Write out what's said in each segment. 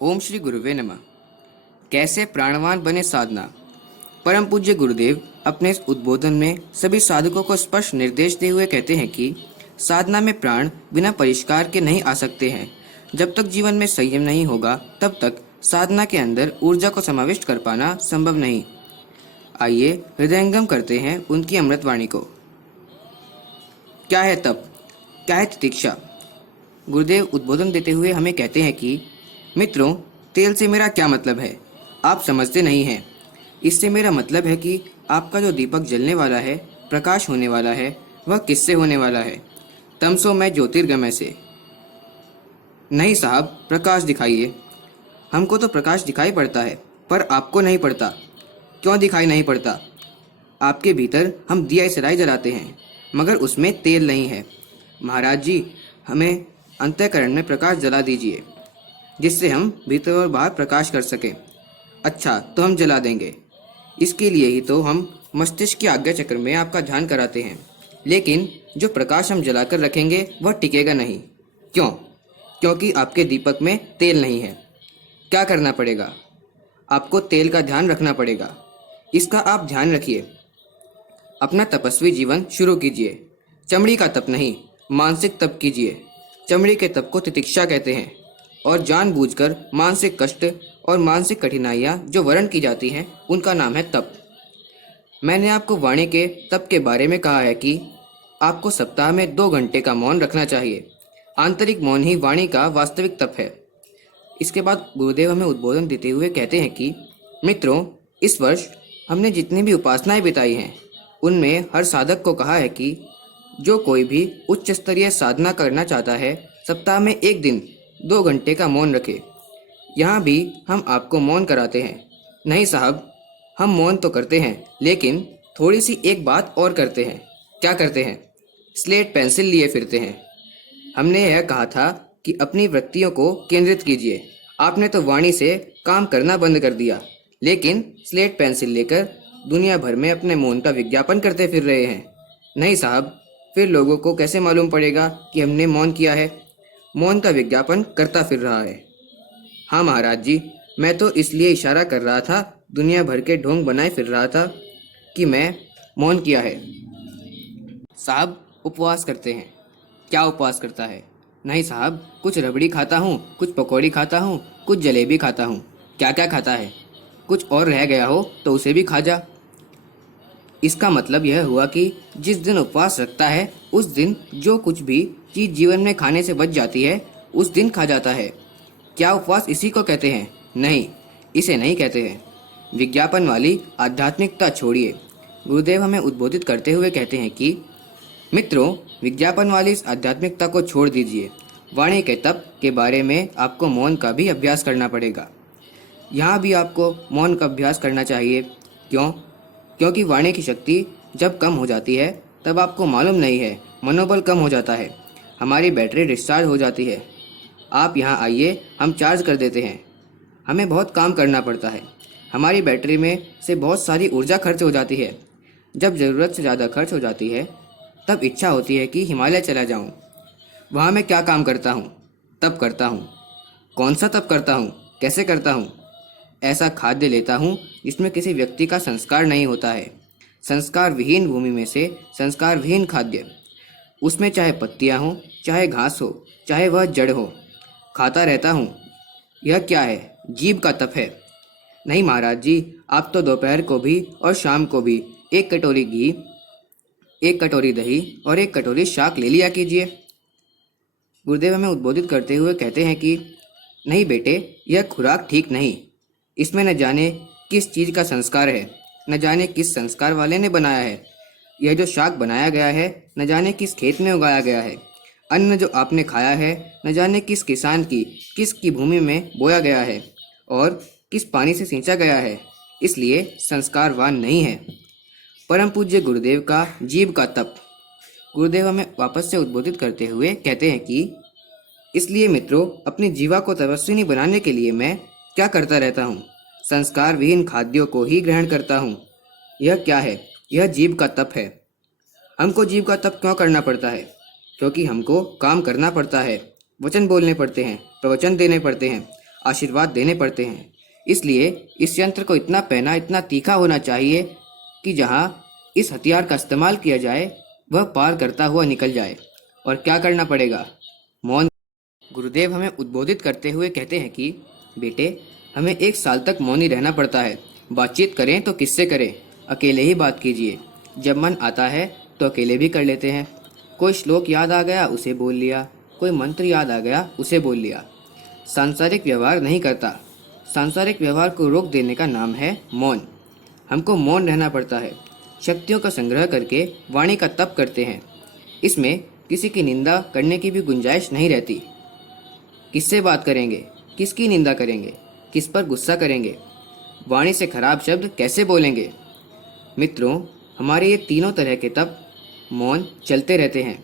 ओम श्री गुरुवे नमः। कैसे प्राणवान बने साधना। परम पूज्य गुरुदेव अपने इस उद्बोधन में सभी साधकों को स्पष्ट निर्देश दे हुए कहते हैं कि साधना में प्राण बिना परिष्कार के नहीं आ सकते हैं। जब तक जीवन में संयम नहीं होगा तब तक साधना के अंदर ऊर्जा को समाविष्ट कर पाना संभव नहीं। आइए हृदयंगम करते हैं उनकी अमृतवाणी को। क्या है तप, क्या है तितिक्षा। गुरुदेव उद्बोधन देते हुए हमें कहते हैं कि मित्रों, तेल से मेरा क्या मतलब है, आप समझते नहीं हैं। इससे मेरा मतलब है कि आपका जो दीपक जलने वाला है, प्रकाश होने वाला है, वह किससे होने वाला है? तमसो मैं ज्योतिर्गमय से। नहीं साहब, प्रकाश दिखाइए। हमको तो प्रकाश दिखाई पड़ता है, पर आपको नहीं पड़ता। क्यों दिखाई नहीं पड़ता? आपके भीतर हम दिया सराय जलाते हैं, मगर उसमें तेल नहीं है। महाराज जी, हमें अंतःकरण में प्रकाश जला दीजिए, जिससे हम भीतर और बाहर प्रकाश कर सकें। अच्छा, तो हम जला देंगे। इसके लिए ही तो हम मस्तिष्क की आज्ञा चक्र में आपका ध्यान कराते हैं। लेकिन जो प्रकाश हम जलाकर रखेंगे वह टिकेगा नहीं। क्यों? क्योंकि आपके दीपक में तेल नहीं है। क्या करना पड़ेगा? आपको तेल का ध्यान रखना पड़ेगा। इसका आप ध्यान रखिए। अपना तपस्वी जीवन शुरू कीजिए। चमड़ी का तप नहीं, मानसिक तप कीजिए। चमड़ी के तप को तितिक्षा कहते हैं, और जानबूझकर मानसिक कष्ट और मानसिक कठिनाइयाँ जो वर्ण की जाती हैं उनका नाम है तप। मैंने आपको वाणी के तप के बारे में कहा है कि आपको सप्ताह में 2 घंटे का मौन रखना चाहिए। आंतरिक मौन ही वाणी का वास्तविक तप है। इसके बाद गुरुदेव हमें उद्बोधन देते हुए कहते हैं कि मित्रों, इस वर्ष हमने जितनी भी उपासनाएं बिताई हैं उनमें हर साधक को कहा है कि जो कोई भी उच्च स्तरीय साधना करना चाहता है सप्ताह में 1 दिन 2 घंटे का मौन रखे। यहाँ भी हम आपको मौन कराते हैं। नहीं साहब, हम मौन तो करते हैं, लेकिन थोड़ी सी एक बात और करते हैं। क्या करते हैं? स्लेट पेंसिल लिए फिरते हैं। हमने यह कहा था कि अपनी वृत्तियों को केंद्रित कीजिए। आपने तो वाणी से काम करना बंद कर दिया, लेकिन स्लेट पेंसिल लेकर दुनिया भर में अपने मौन का विज्ञापन करते फिर रहे हैं। नहीं साहब, फिर लोगों को कैसे मालूम पड़ेगा कि हमने मौन किया है? मौन का विज्ञापन करता फिर रहा है। हाँ महाराज जी, मैं तो इसलिए इशारा कर रहा था, दुनिया भर के ढोंग बनाए फिर रहा था कि मैं मौन किया है। साहब, उपवास करते हैं। क्या उपवास करता है? नहीं साहब, कुछ रबड़ी खाता हूँ, कुछ पकौड़ी खाता हूँ, कुछ जलेबी खाता हूँ। क्या क्या खाता है? कुछ और रह गया हो तो उसे भी खा जा। इसका मतलब यह हुआ कि जिस दिन उपवास रखता है उस दिन जो कुछ भी चीज जीवन में खाने से बच जाती है उस दिन खा जाता है। क्या उपवास इसी को कहते हैं? नहीं, इसे नहीं कहते हैं। विज्ञापन वाली आध्यात्मिकता छोड़िए। गुरुदेव हमें उद्बोधित करते हुए कहते हैं कि मित्रों, विज्ञापन वाली इस आध्यात्मिकता को छोड़ दीजिए। वाणी के तप के बारे में आपको मौन का भी अभ्यास करना पड़ेगा। यहाँ भी आपको मौन का अभ्यास करना चाहिए। क्यों? क्योंकि वाणी की शक्ति जब कम हो जाती है तब आपको मालूम नहीं है, मनोबल कम हो जाता है, हमारी बैटरी डिस्चार्ज हो जाती है। आप यहाँ आइए, हम चार्ज कर देते हैं। हमें बहुत काम करना पड़ता है, हमारी बैटरी में से बहुत सारी ऊर्जा खर्च हो जाती है। जब ज़रूरत से ज़्यादा खर्च हो जाती है तब इच्छा होती है कि हिमालय चला जाऊँ। वहाँ मैं क्या काम करता हूँ? तप करता हूँ। कौन सा तप करता हूँ? कैसे करता हूँ? ऐसा खाद्य लेता हूँ जिसमें किसी व्यक्ति का संस्कार नहीं होता है। संस्कार विहीन भूमि में से संस्कार विहीन खाद्य। उसमें चाहे पत्तियाँ हों, चाहे घास हो, चाहे वह जड़ हो, खाता रहता हूँ। यह क्या है? जीभ का तप है। नहीं महाराज जी, आप तो दोपहर को भी और शाम को भी 1 कटोरी घी, 1 कटोरी दही और 1 कटोरी शाक ले लिया कीजिए। गुरुदेव हमें उद्बोधित करते हुए कहते हैं कि नहीं बेटे, यह खुराक ठीक नहीं। इसमें न जाने किस चीज़ का संस्कार है, न जाने किस संस्कार वाले ने बनाया है। यह जो शाक बनाया गया है न जाने किस खेत में उगाया गया है। अन्न जो आपने खाया है न जाने किस किसान की, किस भूमि में बोया गया है और किस पानी से सींचा गया है, इसलिए संस्कारवान नहीं है। परम पूज्य गुरुदेव का जीव का तप। गुरुदेव हमें वापस से उद्बोधित करते हुए कहते हैं कि इसलिए मित्रों, अपनी जीवा को तपस्विनी बनाने के लिए मैं क्या करता रहता हूँ? संस्कार विहीन खाद्यों को ही ग्रहण करता हूँ। यह क्या है? यह जीव का तप है। हमको जीव का तप क्यों करना पड़ता है? क्योंकि हमको काम करना पड़ता है, वचन बोलने पड़ते हैं, प्रवचन देने पड़ते हैं। आशीर्वाद देने पड़ते हैं। इसलिए इस यंत्र को इतना पैना, इतना तीखा होना चाहिए कि जहाँ इस हथियार का इस्तेमाल किया जाए वह पार करता हुआ निकल जाए। और क्या करना पड़ेगा? मौन। गुरुदेव हमें उद्बोधित करते हुए कहते हैं कि बेटे, हमें 1 साल तक मौनी रहना पड़ता है। बातचीत करें तो किससे करें? अकेले ही बात कीजिए। जब मन आता है तो अकेले भी कर लेते हैं। कोई श्लोक याद आ गया उसे बोल लिया, कोई मंत्र याद आ गया उसे बोल लिया। सांसारिक व्यवहार नहीं करता। सांसारिक व्यवहार को रोक देने का नाम है मौन। हमको मौन रहना पड़ता है। शक्तियों का संग्रह करके वाणी का तप करते हैं। इसमें किसी की निंदा करने की भी गुंजाइश नहीं रहती। किससे बात करेंगे? किसकी निंदा करेंगे? किस पर गुस्सा करेंगे? वाणी से खराब शब्द कैसे बोलेंगे? मित्रों, हमारे ये तीनों तरह के तप मौन चलते रहते हैं।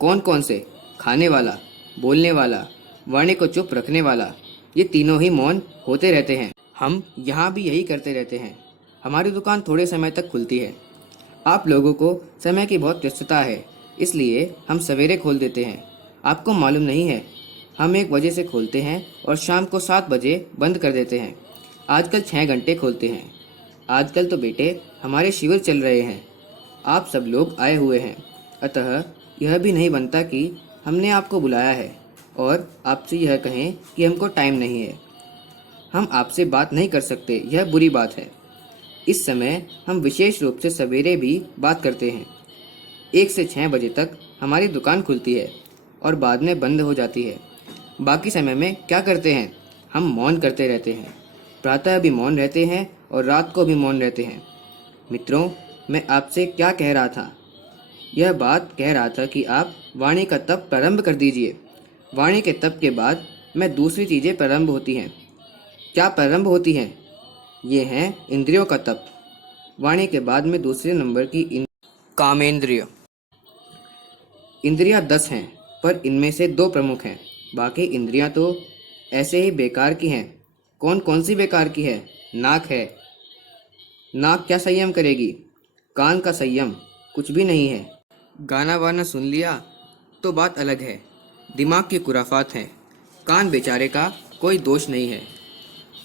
कौन कौन से? खाने वाला, बोलने वाला, वाणी को चुप रखने वाला, ये तीनों ही मौन होते रहते हैं। हम यहाँ भी यही करते रहते हैं। हमारी दुकान थोड़े समय तक खुलती है। आप लोगों को समय की बहुत व्यस्तता है, इसलिए हम सवेरे खोल देते हैं। आपको मालूम नहीं है, हम 1 बजे से खोलते हैं और शाम को 7 बजे बंद कर देते हैं। आजकल 6 घंटे खोलते हैं। आजकल तो बेटे हमारे शिविर चल रहे हैं। आप सब लोग आए हुए हैं, अतः यह भी नहीं बनता कि हमने आपको बुलाया है और आपसे यह कहें कि हमको टाइम नहीं है। हम आपसे बात नहीं कर सकते, यह बुरी बात है। इस समय हम विशेष रूप से सवेरे भी बात करते हैं। 1 से 6 बजे तक हमारी दुकान खुलती है और बाद में बंद हो जाती है। बाकी समय में क्या करते हैं? हम मौन करते रहते हैं। प्रातः भी मौन रहते हैं और रात को भी मौन रहते हैं। मित्रों, मैं आपसे क्या कह रहा था? यह बात कह रहा था कि आप वाणी का तप प्रारंभ कर दीजिए। वाणी के तप के बाद में दूसरी चीज़ें प्रारंभ होती हैं। क्या प्रारंभ होती हैं? ये हैं इंद्रियों का तप। वाणी के बाद में दूसरे नंबर की कामेंद्रिय। इंद्रियां 10 हैं, पर इनमें से 2 प्रमुख हैं। बाकी इंद्रियां तो ऐसे ही बेकार की हैं। कौन कौन सी बेकार की है? नाक है। नाक क्या संयम करेगी? कान का संयम कुछ भी नहीं है। गाना वाना सुन लिया तो बात अलग है, दिमाग की खुराफात है। कान बेचारे का कोई दोष नहीं है।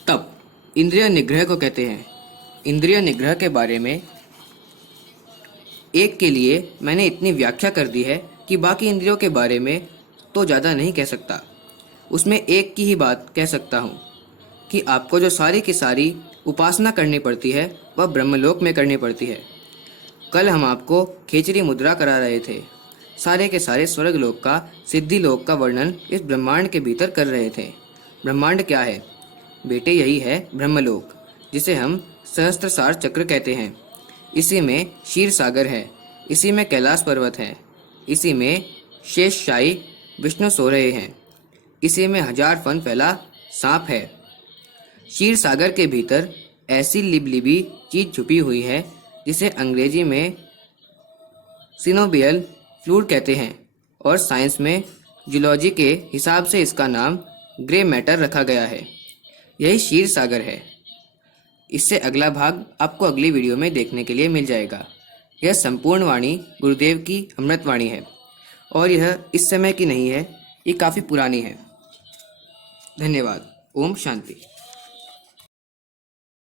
तब इंद्रिय निग्रह को कहते हैं। इंद्रिय निग्रह के बारे में एक के लिए मैंने इतनी व्याख्या कर दी है कि बाकी इंद्रियों के बारे में तो ज़्यादा नहीं कह सकता। उसमें एक की ही बात कह सकता हूँ कि आपको जो सारी की सारी उपासना करनी पड़ती है वह ब्रह्मलोक में करनी पड़ती है। कल हम आपको खेचरी मुद्रा करा रहे थे। सारे के सारे स्वर्ग लोक का, सिद्धि लोक का वर्णन इस ब्रह्मांड के भीतर कर रहे थे। ब्रह्मांड क्या है बेटे? यही है ब्रह्मलोक, जिसे हम सहस्त्रसार चक्र कहते हैं। इसी में क्षीर सागर है, इसी में कैलाश पर्वत है, इसी में शेषशाही विष्णु सो रहे हैं, इसी में 1000 फन फैला सांप है। क्षीर सागर के भीतर ऐसी लिबलिबी चीज छुपी हुई है जिसे अंग्रेजी में सिनोबियल फ्लूइड कहते हैं और साइंस में जूलॉजी के हिसाब से इसका नाम ग्रे मैटर रखा गया है। यही क्षीर सागर है। इससे अगला भाग आपको अगली वीडियो में देखने के लिए मिल जाएगा। यह संपूर्ण वाणी गुरुदेव की अमृतवाणी है और यह इस समय की नहीं है, ये काफ़ी पुरानी है। धन्यवाद। ओम शांति।